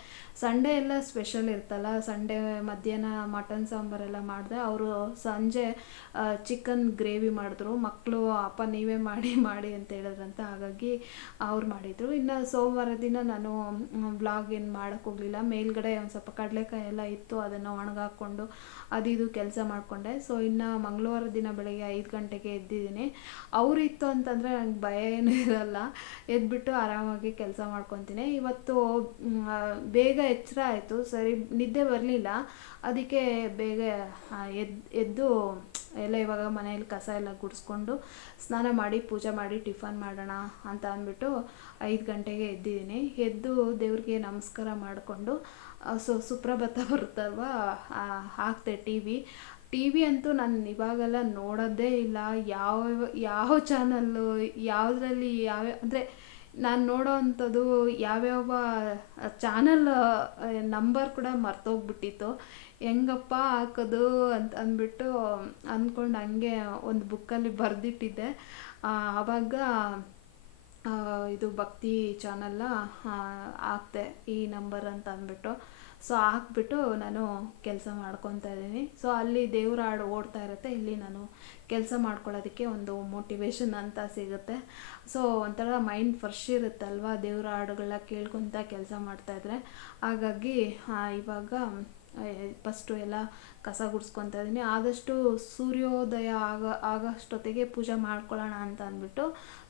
ಸಂಡೇ ಎಲ್ಲ ಸ್ಪೆಷಲ್ ಇರ್ತಲ್ಲ, ಸಂಡೇ ಮಧ್ಯಾಹ್ನ ಮಟನ್ ಸಾಂಬಾರೆಲ್ಲ ಮಾಡಿದೆ. ಅವರು ಸಂಜೆ ಚಿಕನ್ ಗ್ರೇವಿ ಮಾಡಿದ್ರು. ಮಕ್ಕಳು ಅಪ್ಪ ನೀವೇ ಮಾಡಿ ಅಂತ ಹೇಳಿದ್ರಂತ, ಹಾಗಾಗಿ ಅವ್ರು ಮಾಡಿದರು. ಇನ್ನು ಸೋಮವಾರ ದಿನ ನಾನು ಬ್ಲಾಗ್ ಏನು ಮಾಡೋಕ್ಕೋಗಲಿಲ್ಲ. ಮೇಲ್ಗಡೆ ಒಂದು ಸ್ವಲ್ಪ ಕಡಲೆಕಾಯಿ ಎಲ್ಲ ಇತ್ತು, ಅದನ್ನು ಒಣಗಾಕ್ಕೊಂಡು ಇದು ಕೆಲಸ ಮಾಡಿಕೊಂಡೆ. ಸೊ ಇನ್ನು ಮಂಗಳವಾರ ದಿನ ಬೆಳಗ್ಗೆ 5 ಗಂಟೆಗೆ ಎದ್ದಿದ್ದೀನಿ. ಅವರಿತ್ತು ಅಂತಂದರೆ ನಂಗೆ ಭಯ ಏನೂ ಇರಲ್ಲ, ಎದ್ಬಿಟ್ಟು ಆರಾಮಾಗಿ ಕೆಲಸ ಮಾಡ್ಕೊತೀನಿ. ಇವತ್ತು ಬೇಗ ಎಚ್ಚರ ಆಯಿತು, ಸರಿ ನಿದ್ದೆ ಬರಲಿಲ್ಲ, ಅದಕ್ಕೆ ಬೇಗ ಎದ್ದು ಎಲ್ಲ ಇವಾಗ ಮನೆಯಲ್ಲಿ ಕಸ ಎಲ್ಲ ಗುಡಿಸ್ಕೊಂಡು ಸ್ನಾನ ಮಾಡಿ ಪೂಜೆ ಮಾಡಿ ಟಿಫನ್ ಮಾಡೋಣ ಅಂತ ಅಂದ್ಬಿಟ್ಟು 5 ಗಂಟೆಗೆ ಎದ್ದಿದ್ದೀನಿ. ಎದ್ದು ದೇವ್ರಿಗೆ ನಮಸ್ಕಾರ ಮಾಡಿಕೊಂಡು ಸುಪ್ರಭಾತ ಬರುತ್ತಲ್ವ, ಹಾಕ್ತೆ ಟಿ ವಿ ಅಂತೂ ನಾನು ಇವಾಗೆಲ್ಲ ನೋಡೋದೇ ಇಲ್ಲ. ಯಾವ ಚಾನಲ್ಲು ಯಾವುದ್ರಲ್ಲಿ ಅಂದರೆ ನಾನು ನೋಡೋ ಅಂಥದ್ದು ಯಾವ್ಯಾವ ಚಾನಲ್ ನಂಬರ್ ಕೂಡ ಮರ್ತೋಗ್ಬಿಟ್ಟಿತ್ತು. ಹೆಂಗಪ್ಪ ಹಾಕೋದು ಅಂತ ಅಂದ್ಬಿಟ್ಟು ಅಂದ್ಕೊಂಡು ಹಂಗೆ ಒಂದು ಬುಕ್ಕಲ್ಲಿ ಬರೆದಿಟ್ಟಿದ್ದೆ. ಆವಾಗ ಇದು ಭಕ್ತಿ ಚಾನಲ್ನ ಹಾಕ್ದೆ ಈ ನಂಬರ್ ಅಂತ ಅಂದ್ಬಿಟ್ಟು. ಸೊ ಹಾಕ್ಬಿಟ್ಟು ನಾನು ಕೆಲಸ ಮಾಡ್ಕೊತಾ ಇದ್ದೀನಿ. ಸೊ ಅಲ್ಲಿ ದೇವ್ರ ಹಾಡು ಓಡ್ತಾ ಇರುತ್ತೆ, ಇಲ್ಲಿ ನಾನು ಕೆಲಸ ಮಾಡ್ಕೊಳ್ಳೋದಕ್ಕೆ ಒಂದು ಮೋಟಿವೇಶನ್ ಅಂತ ಸಿಗುತ್ತೆ. ಸೊ ಒಂಥರ ಮೈಂಡ್ ಫ್ರೆಶ್ ಇರುತ್ತಲ್ವ ದೇವ್ರ ಹಾಡುಗಳನ್ನ ಕೇಳ್ಕೊತ ಕೆಲಸ ಮಾಡ್ತಾಯಿದ್ರೆ. ಹಾಗಾಗಿ ಇವಾಗ ಫಸ್ಟು ಎಲ್ಲ ಕಸ ಗುಡಿಸ್ಕೊತಾ ಇದ್ದೀನಿ. ಆದಷ್ಟು ಸೂರ್ಯೋದಯ ಆಗೋಷ್ಟೊತ್ತಿಗೆ ಪೂಜೆ ಮಾಡ್ಕೊಳ್ಳೋಣ ಅಂತ ಅಂದ್ಬಿಟ್ಟು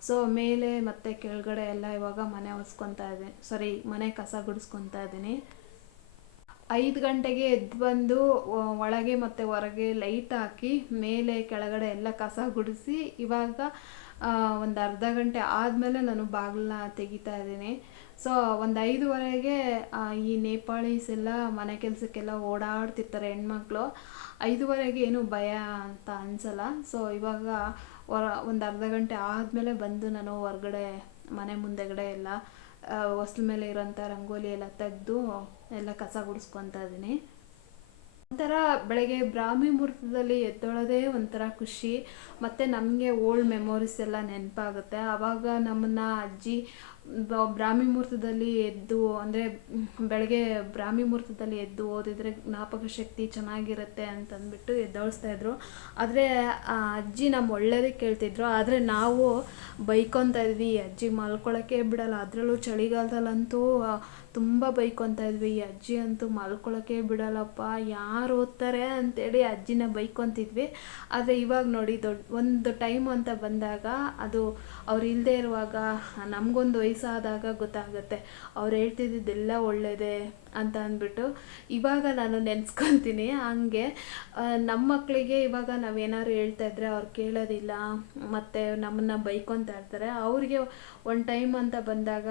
ಸೊ ಮೇಲೆ ಮತ್ತು ಕೆಳಗಡೆ ಎಲ್ಲ ಇವಾಗ ಮನೆ ಒರೆಸ್ಕೊತಾ ಇದ್ದೀನಿ, ಮನೆ ಕಸ ಗುಡಿಸ್ಕೊತಾ ಇದ್ದೀನಿ. 5 ಗಂಟೆಗೆ ಎದ್ದು ಬಂದು ಒಳಗೆ ಮತ್ತು ಹೊರಗೆ ಲೈಟ್ ಹಾಕಿ ಮೇಲೆ ಕೆಳಗಡೆ ಎಲ್ಲ ಕಸ ಗುಡಿಸಿ ಇವಾಗ ಒಂದು ಅರ್ಧ ಗಂಟೆ ಆದಮೇಲೆ ನಾನು ಬಾಗಿಲನ್ನ ತೆಗಿತಾ ಇದ್ದೀನಿ. ಸೊ ಒಂದು 5:15ಗೆ ಈ ನೇಪಾಳೀಸ್ ಎಲ್ಲ ಮನೆ ಕೆಲಸಕ್ಕೆಲ್ಲ ಓಡಾಡ್ತಿರ್ತಾರೆ ಹೆಣ್ಮಕ್ಳು. 5:15ಗೆ ಏನು ಭಯ ಅಂತ ಅನಿಸಲ್ಲ. ಸೊ ಇವಾಗ ಒಂದು ಅರ್ಧ ಗಂಟೆ ಆದಮೇಲೆ ಬಂದು ನಾನು ಹೊರಗಡೆ ಮನೆ ಮುಂದೆಗಡೆ ಎಲ್ಲ ಹೊಸ್ಲ ಮೇಲೆ ಇರೋಂಥ ರಂಗೋಲಿ ಎಲ್ಲ ತೆಗೆದು ಎಲ್ಲ ಕಸ ಗುಡಿಸ್ಕೊತಾ ಇದ್ದೀನಿ. ಒಂಥರ ಬೆಳಗ್ಗೆ ಬ್ರಾಹ್ಮಿ ಮುಹೂರ್ತದಲ್ಲಿ ಎದ್ದೇಳೋದೇ ಒಂಥರ ಖುಷಿ. ಮತ್ತು ನಮಗೆ ಓಲ್ಡ್ ಮೆಮೊರೀಸ್ ಎಲ್ಲ ನೆನಪಾಗುತ್ತೆ. ಆವಾಗ ನಮ್ಮನ್ನು ಅಜ್ಜಿ ಬ್ರಾಹ್ಮಿ ಮುಹೂರ್ತದಲ್ಲಿ ಎದ್ದು ಅಂದರೆ ಬೆಳಗ್ಗೆ ಬ್ರಾಹ್ಮಿ ಮುಹೂರ್ತದಲ್ಲಿ ಎದ್ದು ಓದಿದರೆ ಜ್ಞಾಪಕ ಶಕ್ತಿ ಚೆನ್ನಾಗಿರುತ್ತೆ ಅಂತಂದ್ಬಿಟ್ಟು ಎದ್ದೇಳಿಸ್ತಾಯಿದ್ರು. ಆದರೆ ಅಜ್ಜಿ ನಮ್ಮ ಒಳ್ಳೇದಕ್ಕೆ ಕೇಳ್ತಿದ್ರು. ಆದರೆ ನಾವು ಬೈಕೊತಾ ಇದ್ವಿ, ಅಜ್ಜಿ ಮಲ್ಕೊಳ್ಳೋಕ್ಕೆ ಬಿಡಲ್ಲ. ಅದರಲ್ಲೂ ಚಳಿಗಾಲದಲ್ಲಂತೂ ತುಂಬ ಬೈಕೊತಾ ಇದ್ವಿ, ಈ ಅಜ್ಜಿ ಅಂತೂ ಮಲ್ಕೊಳ್ಳೋಕ್ಕೆ ಬಿಡಲ್ಲಪ್ಪ, ಯಾರು ಓದ್ತಾರೆ ಅಂತೇಳಿ ಅಜ್ಜಿನ ಬೈಕೊತಿದ್ವಿ. ಆದರೆ ಇವಾಗ ನೋಡಿ ಒಂದು ಟೈಮ್ ಅಂತ ಬಂದಾಗ ಅದು ಅವ್ರು ಇಲ್ಲದೆ ಇರುವಾಗ ನಮಗೊಂದು ವಯಸ್ಸಾದಾಗ ಗೊತ್ತಾಗುತ್ತೆ ಅವ್ರು ಹೇಳ್ತಿದ್ದೆಲ್ಲ ಒಳ್ಳೆಯದೇ ಅಂತ ಅಂದ್ಬಿಟ್ಟು. ಇವಾಗ ನಾನು ನೆನೆಸ್ಕೊತೀನಿ ಹಂಗೆ ನಮ್ಮ ಮಕ್ಕಳಿಗೆ ಇವಾಗ ನಾವೇನಾದ್ರು ಹೇಳ್ತಾ ಇದ್ರೆ ಅವ್ರು ಕೇಳೋದಿಲ್ಲ ಮತ್ತು ನಮ್ಮನ್ನು ಬೈಕೊತಾ ಇರ್ತಾರೆ. ಅವ್ರಿಗೆ ಒಂದು ಟೈಮ್ ಅಂತ ಬಂದಾಗ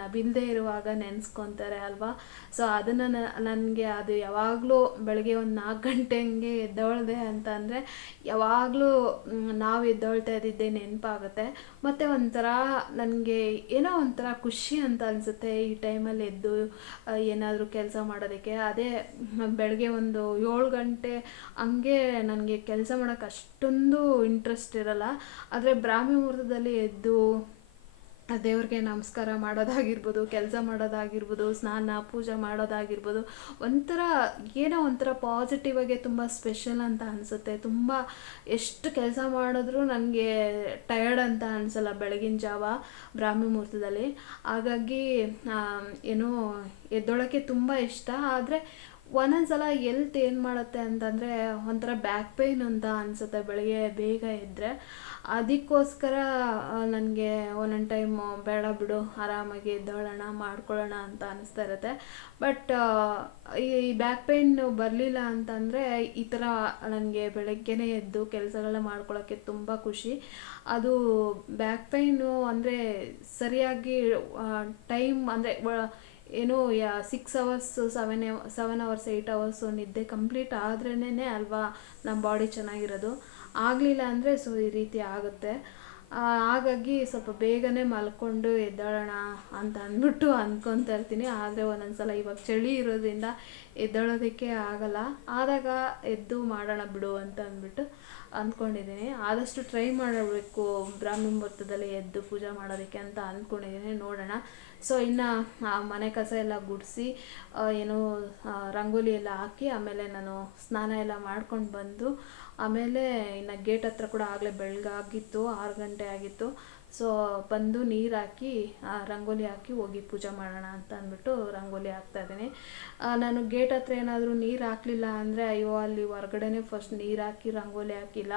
ನಾವಿಲ್ಲದೆ ಇರುವಾಗ ನೆನೆಸ್ಕೊತಾರೆ ಅಲ್ವಾ. ಸೊ ಅದನ್ನು ನನಗೆ ಅದು ಯಾವಾಗಲೂ ಬೆಳಗ್ಗೆ ಒಂದು 4 ಗಂಟೆ ಹಂಗೆ ಎದ್ದೇಳಿದೆ ಅಂತ ಅಂದರೆ ಯಾವಾಗಲೂ ನಾವು ಎದ್ದೇಳ್ತಾ ಇದ್ದಿದ್ದೇ ನೆನಪಾಗುತ್ತೆ. ಮತ್ತು ಒಂಥರ ನನಗೆ ಏನೋ ಒಂಥರ ಖುಷಿ ಅಂತ ಅನಿಸುತ್ತೆ ಈ ಟೈಮಲ್ಲಿ ಎದ್ದು ಏನಾದರೂ ಕೆಲಸ ಮಾಡೋದಕ್ಕೆ. ಅದೇ ಬೆಳಗ್ಗೆ ಒಂದು 7 ಗಂಟೆ ಹಂಗೆ ನನಗೆ ಕೆಲಸ ಮಾಡೋಕ್ಕೆ ಅಷ್ಟೊಂದು ಇಂಟ್ರೆಸ್ಟ್ ಇರಲ್ಲ. ಆದರೆ ಬ್ರಾಹ್ಮಿ ಮುಹೂರ್ತದಲ್ಲಿ ಎದ್ದು ದೇವ್ರಿಗೆ ನಮಸ್ಕಾರ ಮಾಡೋದಾಗಿರ್ಬೋದು, ಕೆಲಸ ಮಾಡೋದಾಗಿರ್ಬೋದು, ಸ್ನಾನ ಪೂಜೆ ಮಾಡೋದಾಗಿರ್ಬೋದು, ಏನೋ ಒಂಥರ ಪಾಸಿಟಿವ್ ಆಗಿ ತುಂಬ ಸ್ಪೆಷಲ್ ಅಂತ ಅನಿಸುತ್ತೆ. ತುಂಬ ಎಷ್ಟು ಕೆಲಸ ಮಾಡಿದ್ರೂ ನನಗೆ ಟಯರ್ಡ್ ಅಂತ ಅನಿಸಲ್ಲ ಬೆಳಗಿನ ಜಾವ ಬ್ರಾಹ್ಮಿ ಮುಹೂರ್ತದಲ್ಲಿ. ಹಾಗಾಗಿ ಏನೋ ಎದ್ದೊಳಕ್ಕೆ ತುಂಬ ಇಷ್ಟ. ಆದರೆ ಒಂದೊಂದ್ಸಲ ಎಲ್ತ್ ಏನು ಮಾಡುತ್ತೆ ಅಂತಂದರೆ ಒಂಥರ ಬ್ಯಾಕ್ ಪೇಯ್ನ್ ಅಂತ ಅನಿಸುತ್ತೆ ಬೆಳಗ್ಗೆ ಬೇಗ ಎದ್ದರೆ. ಅದಕ್ಕೋಸ್ಕರ ನನಗೆ ಒಂದೊಂದು ಟೈಮು ಬೇಡ ಬಿಡು ಆರಾಮಾಗಿ ಎದ್ದೇಳೋಣ ಮಾಡ್ಕೊಳ್ಳೋಣ ಅಂತ ಅನಿಸ್ತಾ ಇರುತ್ತೆ. ಬಟ್ ಈ ಬ್ಯಾಕ್ ಪೇಯ್ನ್ ಬರಲಿಲ್ಲ ಅಂತಂದರೆ ಈ ಥರ ನನಗೆ ಬೆಳಗ್ಗೆನೇ ಎದ್ದು ಕೆಲಸಗಳನ್ನ ಮಾಡ್ಕೊಳ್ಳೋಕ್ಕೆ ತುಂಬ ಖುಷಿ. ಅದು ಬ್ಯಾಕ್ ಪೇಯ್ನು ಅಂದರೆ ಸರಿಯಾಗಿ ಟೈಮ್ ಅಂದರೆ ಏನೋ 6 ಅವರ್ಸ್ 7 ಅವರ್ಸ್ 8 ಅವರ್ಸು ನಿದ್ದೆ ಕಂಪ್ಲೀಟ್ ಆದ್ರೇ ಅಲ್ವಾ ನಮ್ಮ ಬಾಡಿ ಚೆನ್ನಾಗಿರೋದು. ಆಗಲಿಲ್ಲ ಅಂದರೆ ಸೊ ಈ ರೀತಿ ಆಗುತ್ತೆ. ಹಾಗಾಗಿ ಸ್ವಲ್ಪ ಬೇಗನೆ ಮಲ್ಕೊಂಡು ಎದ್ದೇಳೋಣ ಅಂತ ಅಂದ್ಬಿಟ್ಟು ಅಂದ್ಕೊತಾ ಇರ್ತೀನಿ. ಆದರೆ ಒಂದೊಂದ್ಸಲ ಇವಾಗ ಚಳಿ ಇರೋದ್ರಿಂದ ಎದ್ದೇಳೋದಕ್ಕೆ ಆಗಲ್ಲ. ಆದಾಗ ಎದ್ದು ಮಾಡೋಣ ಬಿಡು ಅಂತ ಅಂದ್ಬಿಟ್ಟು ಅಂದ್ಕೊಂಡಿದ್ದೀನಿ. ಆದಷ್ಟು ಟ್ರೈ ಮಾಡಬೇಕು ಬ್ರಾಹ್ಮಿ ಮುಹೂರ್ತದಲ್ಲಿ ಎದ್ದು ಪೂಜೆ ಮಾಡೋದಕ್ಕೆ ಅಂತ ಅಂದ್ಕೊಂಡಿದ್ದೀನಿ, ನೋಡೋಣ. ಸೊ ಇನ್ನು ಮನೆ ಕಸ ಎಲ್ಲ ಗುಡಿಸಿ ಏನು ರಂಗೋಲಿ ಎಲ್ಲ ಹಾಕಿ ಆಮೇಲೆ ನಾನು ಸ್ನಾನ ಎಲ್ಲ ಮಾಡ್ಕೊಂಡು ಬಂದು ಆಮೇಲೆ ಇನ್ನು ಗೇಟ್ ಹತ್ರ ಕೂಡ ಆಗಲೇ ಬೆಳಗಾಗಿತ್ತು, 6 ಗಂಟೆ ಆಗಿತ್ತು. ಸೊ ಬಂದು ನೀರು ಹಾಕಿ ರಂಗೋಲಿ ಹಾಕಿ ಹೋಗಿ ಪೂಜೆ ಮಾಡೋಣ ಅಂತ ಅಂದ್ಬಿಟ್ಟು ರಂಗೋಲಿ ಹಾಕ್ತಾಯಿದ್ದೀನಿ. ನಾನು ಗೇಟ್ ಹತ್ರ ಏನಾದರೂ ನೀರು ಹಾಕಲಿಲ್ಲ ಅಂದರೆ ಅಯ್ಯೋ ಅಲ್ಲಿ ಹೊರ್ಗಡೆನೇ ಫಸ್ಟ್ ನೀರು ಹಾಕಿ ರಂಗೋಲಿ ಹಾಕಿಲ್ಲ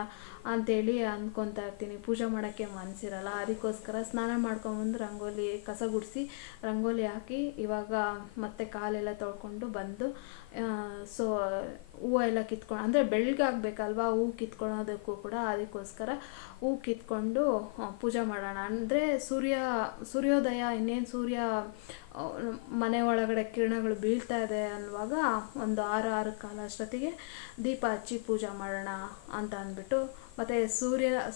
ಅಂಥೇಳಿ ಅಂದ್ಕೊತಾ ಇರ್ತೀನಿ, ಪೂಜೆ ಮಾಡೋಕ್ಕೆ ಮನಸ್ಸಿರಲ್ಲ. ಅದಕ್ಕೋಸ್ಕರ ಸ್ನಾನ ಮಾಡ್ಕೊಂಬಂದು ರಂಗೋಲಿ ಕಸ ಗುಡಿಸಿ ರಂಗೋಲಿ ಹಾಕಿ ಇವಾಗ ಮತ್ತೆ ಕಾಲೆಲ್ಲ ತೊಳ್ಕೊಂಡು ಬಂದು ಸೊ ಹೂವು ಎಲ್ಲ ಕಿತ್ಕೊಂಡು ಅಂದರೆ ಬೆಳಗಾಗಬೇಕಲ್ವಾ ಹೂವು ಕಿತ್ಕೊಳ್ಳೋದಕ್ಕೂ ಕೂಡ. ಅದಕ್ಕೋಸ್ಕರ ಹೂವು ಕಿತ್ಕೊಂಡು ಪೂಜೆ ಮಾಡೋಣ ಅಂದರೆ ಸೂರ್ಯೋದಯ ಇನ್ನೇನು ಸೂರ್ಯ ಮನೆ ಒಳಗಡೆ ಕಿರಣಗಳು ಬೀಳ್ತಾ ಇದೆ ಅನ್ನುವಾಗ ಒಂದು 6 ಕಾಲ ಅಷ್ಟೊತ್ತಿಗೆ ದೀಪ ಹಚ್ಚಿ ಪೂಜೆ ಮಾಡೋಣ ಅಂತ ಅಂದ್ಬಿಟ್ಟು. ಮತ್ತು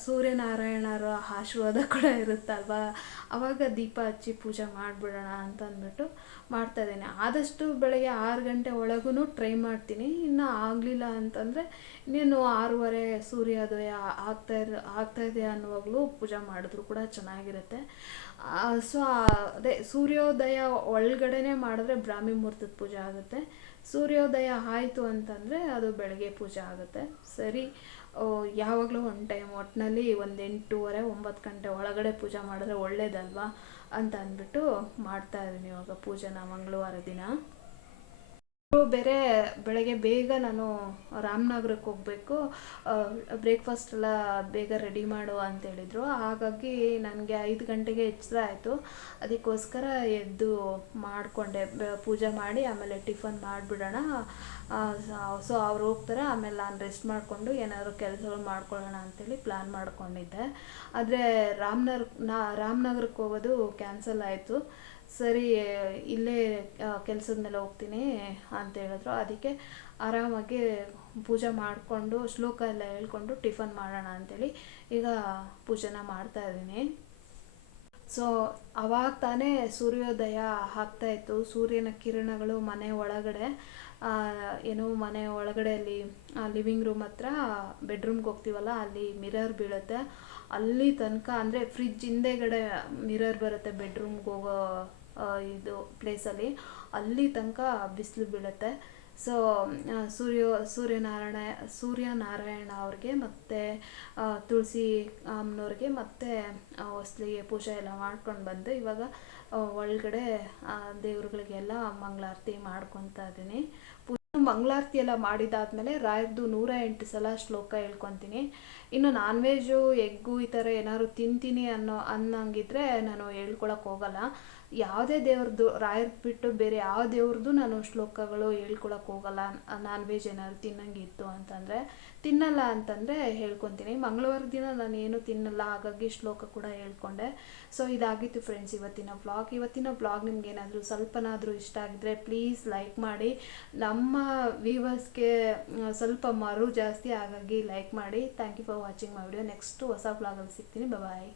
ಸೂರ್ಯನಾರಾಯಣರ ಆಶೀರ್ವಾದ ಕೂಡ ಇರುತ್ತಲ್ವ, ಆವಾಗ ದೀಪ ಹಚ್ಚಿ ಪೂಜೆ ಮಾಡಿಬಿಡೋಣ ಅಂತ ಅಂದ್ಬಿಟ್ಟು ಮಾಡ್ತಾಯಿದ್ದೀನಿ. ಆದಷ್ಟು ಬೆಳಗ್ಗೆ 6 ಗಂಟೆ ಒಳಗೂ ಟ್ರೈ ಮಾಡ್ತೀನಿ. ಇನ್ನು ಆಗಲಿಲ್ಲ ಅಂತಂದರೆ ಇನ್ನೇನು 6:30 ಸೂರ್ಯೋದಯ ಆಗ್ತಾಯಿದೆ ಅನ್ನುವಾಗಲೂ ಪೂಜೆ ಮಾಡಿದ್ರು ಕೂಡ ಚೆನ್ನಾಗಿರುತ್ತೆ. ಸೊ ಅದೇ ಸೂರ್ಯೋದಯ ಒಳಗಡೆನೇ ಮಾಡಿದ್ರೆ ಬ್ರಾಹ್ಮಿ ಮುಹೂರ್ತದ ಪೂಜೆ ಆಗುತ್ತೆ. ಸೂರ್ಯೋದಯ ಆಯಿತು ಅಂತಂದರೆ ಅದು ಬೆಳಗ್ಗೆ ಪೂಜೆ ಆಗುತ್ತೆ. ಸರಿ, ಯಾವಾಗಲೂ ಒಂದು ಟೈಮ್ ಒಟ್ಟಿನಲ್ಲಿ ಒಂದು 8:30 9 ಗಂಟೆ ಒಳಗಡೆ ಪೂಜೆ ಮಾಡಿದ್ರೆ ಒಳ್ಳೇದಲ್ವಾ ಅಂತ ಅಂದ್ಬಿಟ್ಟು ಮಾಡ್ತಾಯಿದ್ದೀನಿ ಇವಾಗ ಪೂಜೆನ ಮಂಗಳವಾರ ದಿನ. ಬೇರೆ ಬೆಳಗ್ಗೆ ಬೇಗ ನಾನು ರಾಮನಗರಕ್ಕೆ ಹೋಗಬೇಕು, ಬ್ರೇಕ್ಫಾಸ್ಟ್ ಎಲ್ಲ ಬೇಗ ರೆಡಿ ಮಾಡು ಅಂತ ಹೇಳಿದರು. ಹಾಗಾಗಿ ನನಗೆ 5 ಗಂಟೆಗೆ ಎಚ್ಚರ ಆಯಿತು. ಅದಕ್ಕೋಸ್ಕರ ಎದ್ದು ಮಾಡಿಕೊಂಡೆ, ಪೂಜೆ ಮಾಡಿ ಆಮೇಲೆ ಟಿಫನ್ ಮಾಡಿಬಿಡೋಣ. ಸೊ ಅವ್ರು ಹೋಗ್ತಾರೆ, ಆಮೇಲೆ ನಾನು ರೆಸ್ಟ್ ಮಾಡಿಕೊಂಡು ಏನಾದರೂ ಕೆಲಸಗಳು ಮಾಡ್ಕೊಳ್ಳೋಣ ಅಂತೇಳಿ ಪ್ಲ್ಯಾನ್ ಮಾಡ್ಕೊಂಡಿದ್ದೆ. ಆದರೆ ರಾಮನಗರಕ್ಕೆ ಹೋಗೋದು ಕ್ಯಾನ್ಸಲ್ ಆಯಿತು. ಸರಿ, ಇಲ್ಲೇ ಕೆಲಸದ ಮೇಲೆ ಹೋಗ್ತೀನಿ ಅಂತ ಹೇಳಿದ್ರು. ಅದಕ್ಕೆ ಆರಾಮಾಗಿ ಪೂಜೆ ಮಾಡಿಕೊಂಡು ಶ್ಲೋಕ ಎಲ್ಲ ಹೇಳ್ಕೊಂಡು ಟಿಫನ್ ಮಾಡೋಣ ಅಂಥೇಳಿ ಈಗ ಪೂಜೆನ ಮಾಡ್ತಾಯಿದ್ದೀನಿ. ಸೊ ಅವಾಗ ತಾನೇ ಸೂರ್ಯೋದಯ ಆಗ್ತಾಯಿತ್ತು. ಸೂರ್ಯನ ಕಿರಣಗಳು ಮನೆ ಒಳಗಡೆ, ಮನೆ ಒಳಗಡೆಯಲ್ಲಿ ಲಿವಿಂಗ್ ರೂಮ್ ಹತ್ರ ಬೆಡ್ರೂಮ್ಗೆ ಹೋಗ್ತೀವಲ್ಲ, ಅಲ್ಲಿ ಮಿರರ್ ಬೀಳುತ್ತೆ. ಅಲ್ಲಿ ತನಕ ಅಂದರೆ ಫ್ರಿಜ್ ಹಿಂದೆಗಡೆ ಮಿರರ್ ಬರುತ್ತೆ ಬೆಡ್ರೂಮ್ಗೆ ಹೋಗೋ ಇದು ಪ್ಲೇಸಲ್ಲಿ, ಅಲ್ಲಿ ತನಕ ಬಿಸಿಲು ಬೀಳುತ್ತೆ. ಸೊ ಸೂರ್ಯನಾರಾಯಣ ಅವ್ರಿಗೆ ಮತ್ತು ತುಳಸಿ ಅಮ್ಮನವ್ರಿಗೆ ಮತ್ತು ಹೊಸ್ಲಿಗೆ ಪೂಜೆ ಎಲ್ಲ ಮಾಡ್ಕೊಂಡು ಬಂದು ಇವಾಗ ಒಳಗಡೆ ದೇವ್ರುಗಳಿಗೆಲ್ಲ ಮಂಗಳಾರತಿ ಮಾಡ್ಕೊತಾ ಇದ್ದೀನಿ. ಮಂಗಳಾರತಿ ಎಲ್ಲ ಮಾಡಿದಾದ್ಮೇಲೆ ರಾಯರ್ದು 108 ಸಲ ಶ್ಲೋಕ ಹೇಳ್ಕೊತೀನಿ. ಇನ್ನು ನಾನ್ ವೆಜ್ಜು, ಎಗ್ಗು ಈ ಥರ ಏನಾದ್ರು ತಿಂತೀನಿ ಅನ್ನಂಗಿದ್ರೆ ನಾನು ಹೇಳ್ಕೊಳಕ್ಕೆ ಹೋಗಲ್ಲ. ಯಾವುದೇ ದೇವ್ರದ್ದು, ರಾಯರ್ದು ಬಿಟ್ಟು ಬೇರೆ ಯಾವ ದೇವ್ರದ್ದು ನಾನು ಶ್ಲೋಕಗಳು ಹೇಳ್ಕೊಳಕ್ಕೆ ಹೋಗಲ್ಲ. ನಾನ್ ವೆಜ್ ಏನಾದ್ರು ತಿನ್ನಂಗಿತ್ತು ಅಂತಂದರೆ, ತಿನ್ನಲ್ಲ ಅಂತಂದರೆ ಹೇಳ್ಕೊತೀನಿ. ಮಂಗಳವಾರ ದಿನ ನಾನು ಏನು ತಿನ್ನಲ್ಲ, ಹಾಗಾಗಿ ಶ್ಲೋಕ ಕೂಡ ಹೇಳ್ಕೊಂಡೆ. ಸೊ ಇದಾಗಿತ್ತು ಫ್ರೆಂಡ್ಸ್ ಇವತ್ತಿನ ವ್ಲಾಗ್. ನಿಮ್ಗೆ ಏನಾದರೂ ಸ್ವಲ್ಪನಾದರೂ ಇಷ್ಟ ಆಗಿದ್ರೆ ಪ್ಲೀಸ್ ಲೈಕ್ ಮಾಡಿ. ನಮ್ಮ ವ್ಯೂವರ್ಸ್ಗೆ ಸ್ವಲ್ಪ ಜಾಸ್ತಿ, ಹಾಗಾಗಿ ಲೈಕ್ ಮಾಡಿ. Thank you for watching my video. Next ಹೊಸ ವ್ಲಾಗಲ್ಲಿ ಸಿಗ್ತೀನಿ. ಬಾಯ್.